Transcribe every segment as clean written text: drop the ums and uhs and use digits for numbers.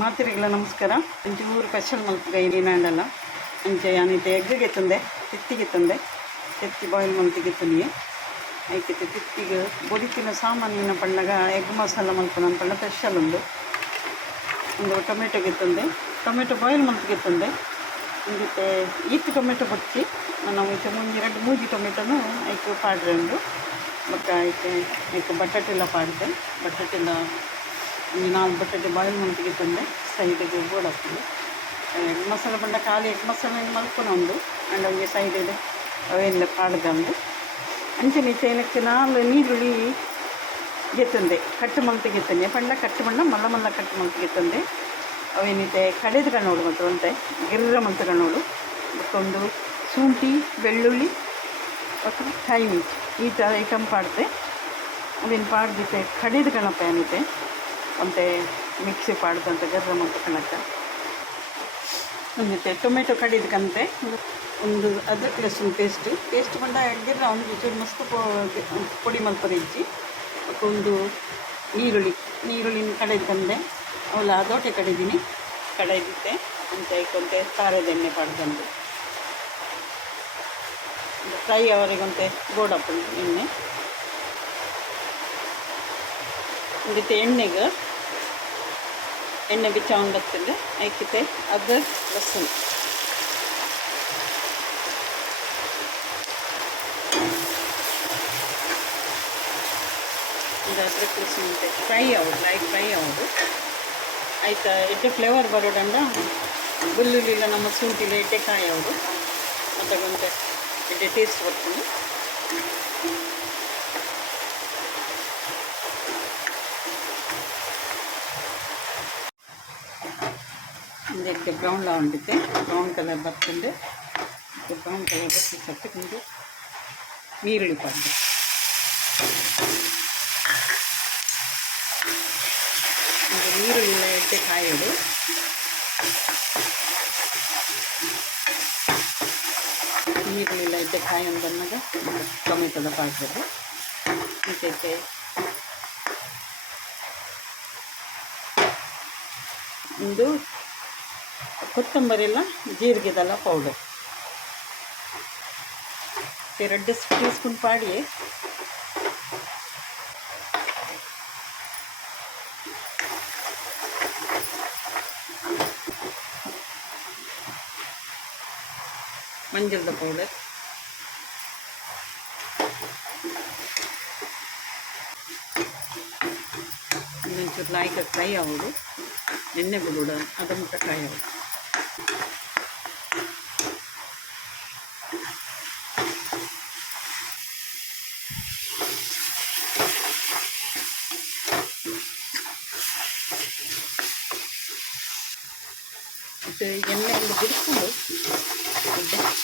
ಮಾತಿರಿಗಳ ನಮಸ್ಕಾರ. ಒಂಚೂರು ಸ್ಪೆಷಲ್ ಮಲ್ಪಗ ಏನಾಡಲ್ಲ ಅಂಚೆ ಯಾನಿತ್ತೆ ಎಗ್ಗಿಗೆ ತಂದೆ ತಿತ್ತಿಗೆ ತಂದೆ ತಿತ್ತಿ ಬಾಯ್ಲ್ ಮಲ್ತಿಗೆ ತುನಿಯೆ ಐಕೆ ತಿತ್ತಿಗೆ ಬೊಡಿತಿನ ಸಾಮಾನ್ಯನ ಪಣ್ಣಗ ಎಗ್ ಮಸಾಲ ಮಲ್ಪನ ಪಣ್ಣ ಸ್ಪೆಷಲ್ ಒಂದು ಟೊಮೆಟೊಗೆ ತಂದೆ ಟೊಮೆಟೊ ಬಾಯ್ಲ್ ಮಲ್ತಿಗೆ ತಂದೆ ಇಂದಿತ್ತೆ ಈತ್ ಟೊಮೆಟೊ ಬಚ್ಚಿ ನಾವು ಈಚೆ ಎರಡು ಮೂಜಿ ಟೊಮೆಟೊನು ಐಕೆ ಪಾಡ್ರೆ ಉಂಡು ಮತ್ತು ಐಕೆ ಬಟಾಟೆಲ್ಲ ಪಾಡ್ದೆ ಬಟಾಟೆಲ್ಲ ನಾಲ್ಕು ಬಟಾಟೆ ಬಾಯ್ಲ್ ಮಲ್ತಿಗೆ ತಂದೆ ಸೈಡಿಗೆ ಬೋಡಾಗ್ತದೆ ಎಗ್ ಮಸಾಲ ಪಂಡ ಖಾಲಿ ಎಗ್ ಮಸಾಲ ಮಲ್ಪನ ಉಂಡು ಅಂಡ್ ಹಂಗೆ ಸೈಡಿಗೆ ಅವೆಲ್ಲ ಪಾಡ್ದಂದು ಅಂಚನೆ ತೇಲಕ್ಕೆ ನೀರುಳ್ಳಿ ಗೆತ್ತಂದೆ ಕಟ್ಟು ಮಲ್ತಿಗೆ ತಂದೆ ಪಂಡ ಕಟ್ಟು ಪಂಡ ಮಲ್ಲ ಮಲ್ಲ ಕಟ್ಟು ಮಲ್ತಿಗೆ ತಂದೆ ಅವೇನಿದೆ ಕಡೆದು ಕಣ್ಣೋಡು ಮತ್ತು ಅಂತೆ ಗಿರ್ರ ಮಲ್ತ ಕಣ್ಣೋಡು ಮತ್ತೊಂದು ಶುಂಠಿ ಬೆಳ್ಳುಳ್ಳಿ ಮತ್ತು ಟೈಮ್ ಈ ಥರ ಐಟಮ್ ಪಾಡ್ದೆ ಅವೇನು ಪಾಡ್ದಿತ್ತೆ ಕಡೆದು ಕಣಪ್ಪ ಏನಿದೆ ಅಂತೆ ಮಿಕ್ಸಿ ಪಾಡ್ದಂತ ಗರ್ರ ಮಲ್ತ ಕಣಕ್ಕ ಒಂದಿತ್ತೆ ಟೊಮೆಟೊ ಕಡಿದಕ್ಕಂತೆ ಒಂದು ಅದ್ರಕ್ ಲಸೂನ್ ಪೇಸ್ಟ್ ಪಂಡ ಗಿರ್ರ ಒಂದು ಚೂರು ಮಸ್ತ್ ಪೊಡಿ ಮಲ್ಪದ ಇಜ್ಜಿ ಮತ್ತೊಂದು ನೀರುಳ್ಳಿನ ಕಡೆದ್ಕಂದೆ ಅವಲ್ಲ ಅದೋಟೆ ಕಡಿದೀನಿ ಕಡೆದಿತ್ತೆ ಅಂತ ಕೊಂತೆ ಖಾರದ ಎಣ್ಣೆ ಪಾಡ್ದಂದು ಫ್ರೈ ಅವರಿಗೊಂತೆ ಗೋಡಪ್ಪ ಎಣ್ಣೆ ಇದಕ್ಕೆ ಎಣ್ಣೆ ಬಿಚ್ಚಾಕೊಂಡು ಬರ್ತದೆ ಐಕಿತೆ ಅದು ಲಸೂನ್ ಇದು ಅದ್ರಕ್ಕೆ ಲಸೂನ್ ಫ್ರೈ ಆಗೋದು ಆಯ್ತಾ ಎಡ್ಡೆ ಫ್ಲೇವರ್ ಬರೋಡಂಡ ಬೆಳ್ಳುಳ್ಳಿಲ್ಲ ನಮ್ಮ ಶುಂಠಿಲ ಎಡ್ಡೆ ಕಾಯಿ ಅವರು ಅದಕ್ಕೊಂತೆ ಎಡ್ಡೆ ಟೇಸ್ಟ್ ಬರ್ತದೆ ಒಂದು ಎಡ್ಡೆ ಬ್ರೌನ್ ಉಂಡಿತ್ತೆ ಬ್ರೌನ್ ಕಲರ್ ಬರ್ತಂದೆ ಬ್ರೌನ್ ಕಲರ್ ಬರ್ತಿ ಸತ್ತಕ್ಕೆ ನೀರುಳ್ಳಿ ಪಾಡ್ದೆ ನೀರುಳ್ಳಿನ ಎಡ್ಡೆ ಕಾಯೋದು ನೀರುಳ್ಳಿಲ್ಲ ಎಡ್ಡೆ ಕಾಯಿ ಅಂದಾಗ ಟೊಮೆಟೊದ ಪಾಡ್ಬೋದು ಇದಕ್ಕೆ ಒಂದು ಕೊತ್ತಂಬರಿ ಎಲ್ಲ ಜೀರಿಗೆದೆಲ್ಲ ಪೌಡರ್ 2 ಟೀಸ್ಪೂನ್ ಪಾಡಿ ಮಂಜಳದ ಪೌಡರ್ ಇನ್ನೊಂಚೂರು ಲಾಯ್ಕ ಫ್ರೈ ಆಗೋದು ಎಣ್ಣೆ ಬಿಡೋದು ಅದು ಮುಟ್ಟ ಫ್ರೈ ಆಗೋದು ಮತ್ತು ಎಣ್ಣೆಯಲ್ಲಿ ಬಿಡಿಸ್ಕೊಂಡು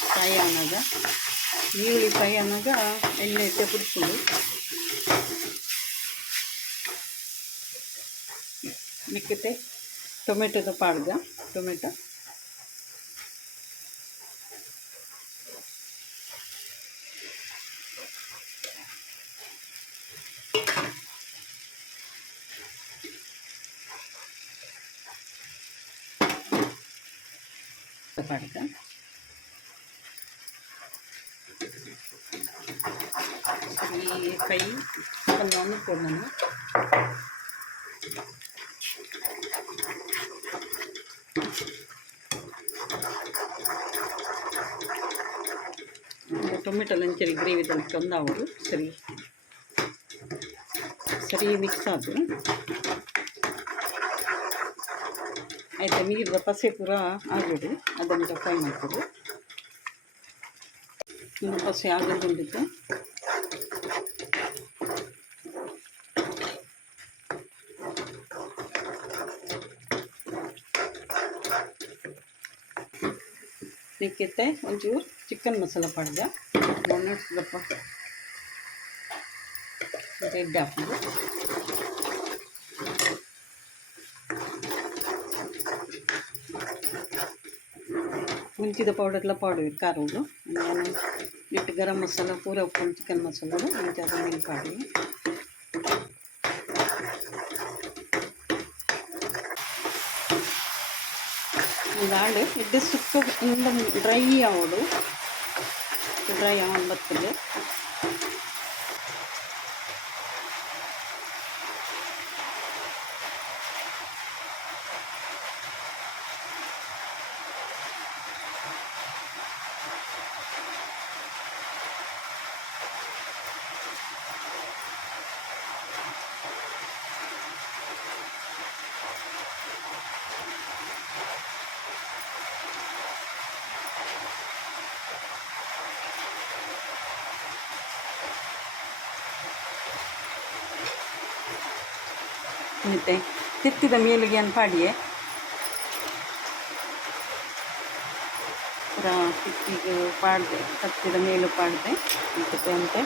ಫ್ರೈ ಆನಾಗ ಈರುಳ್ಳಿ ಫ್ರೈ ಆನಾಗ ಎಣ್ಣೆ ಇಟ್ಟೆ ಬಿಡಿಸ್ಕೊಂಡು ಮಿಕ್ಕತೆ ಟೊಮೆಟೊದ ಪಾಡ್ದ ಟೊಮೆಟೊ ಪಾಡ್ದ ಈ ಫ್ರೈ ಒಂದು ಕೊಡೋಣ ಟೊಮೆಟೊ ಲಂಚರಿ ಗ್ರೇವಿ ತಂದು ಅವರು ಸರಿ ಮಿಕ್ಸ್ ಆದರು ಆಯಿತಾ ನೀರಿದ ಪಸೆ ಪೂರ ಆಗೋದು ಅದನ್ನು ಫ್ರೈ ಮಾಡ್ಬೋದು ಇನ್ನು ಪಸೆ ಆಗೋದುಂಡಿತ್ತು ನಿಕ್ಕಿತ್ತೆ ಒಂಚೂರು ಚಿಕನ್ ಮಸಾಲ ಪಾಡ್ದೆ ದಪ್ಪ ಎಡ್ಡೆ ಹಾಕೋದು ಮುಂಚಿದ ಪೌಡರ್ಲ ಪಾಡುವೆ ಖಾರದು ನಾನು ಇಟ್ಟು ಗರಂ ಮಸಾಲ ಪೂರ ಉಪ್ಪು ಚಿಕನ್ ಮಸಾಲ ಮುಂಚೆ ಅದನ್ನೆಲ್ಲ ಪಾಡಿ ದಾಳಿ ಇದು ಸುಕ್ಕ ಇಂದ ಡ್ರೈ ಆವಡು ಡ್ರೈ ಆವಡ್ ಬರ್ತದೆ. ಮತ್ತೆ ತಿತ್ತಿದ ಮೇಲಿಗೆ ಏನು ಪಾಡಿಯೇ ಪೂರ ತಿತ್ತಿಗೆ ಪಾಡ್ದೆ ಕತ್ತಿದ ಮೇಲು ಪಾಡ್ದೆ ಮತ್ತೆ ಅಂತೆ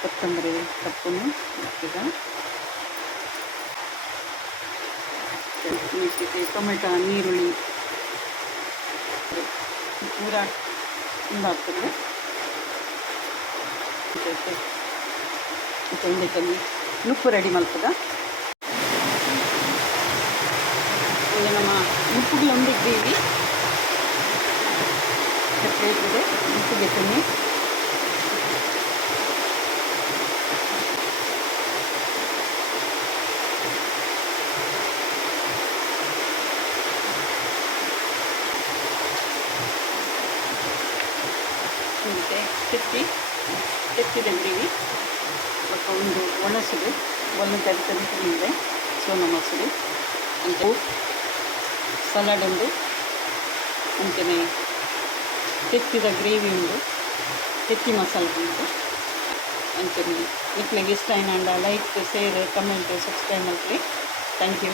ಕೊತ್ತಂಬರಿ ಕಪ್ಪನ್ನು ಹಾಕಿದ ಮೆಟ್ಟಿಗೆ ಟೊಮೆಟೊ ನೀರುಳ್ಳಿ ಪೂರ ಒಂದಾಗ್ತದೆ. ಮತ್ತು ಒಂದಕ್ಕಲ್ಲಿ ನುಪ್ಪು ರೆಡಿ ಮಾಡ್ತದ. ಈಗ ನಮ್ಮ ಉಪ್ಪುಗೆ ಒಂದಿದ್ದೀವಿ ಸಪ್ರೇಟಿದೆ ಉಪ್ಪಿಗೆ ತಿನ್ನಿ. ಮತ್ತು ಕೆತ್ತಿದ ಗ್ರೇವಿ ಮತ್ತು ಒಂದು ಒಣಸುದು ಒಂದು ತರಿತರಿದೆ ಸೋನ ಮಸೂರಿ ಅಂತ ಸಲಾಡ್ ಉಂಡು ಅಂತೆಯೇ ಕೆತ್ತಿದ ಗ್ರೇವಿ ಉಂಡು ಕೆತ್ತಿ ಮಸಾಲೆ ಉಂಟು ಅಂತೆಯೇ ನಿಮಗೆ ಇಷ್ಟ ಏನಂಡ ಲೈಕ್ ಶೇರ್ ಕಮೆಂಟ್ ಸಬ್ಸ್ಕ್ರೈಬ್ ಮಾಡ್ತೀವಿ. Thank you.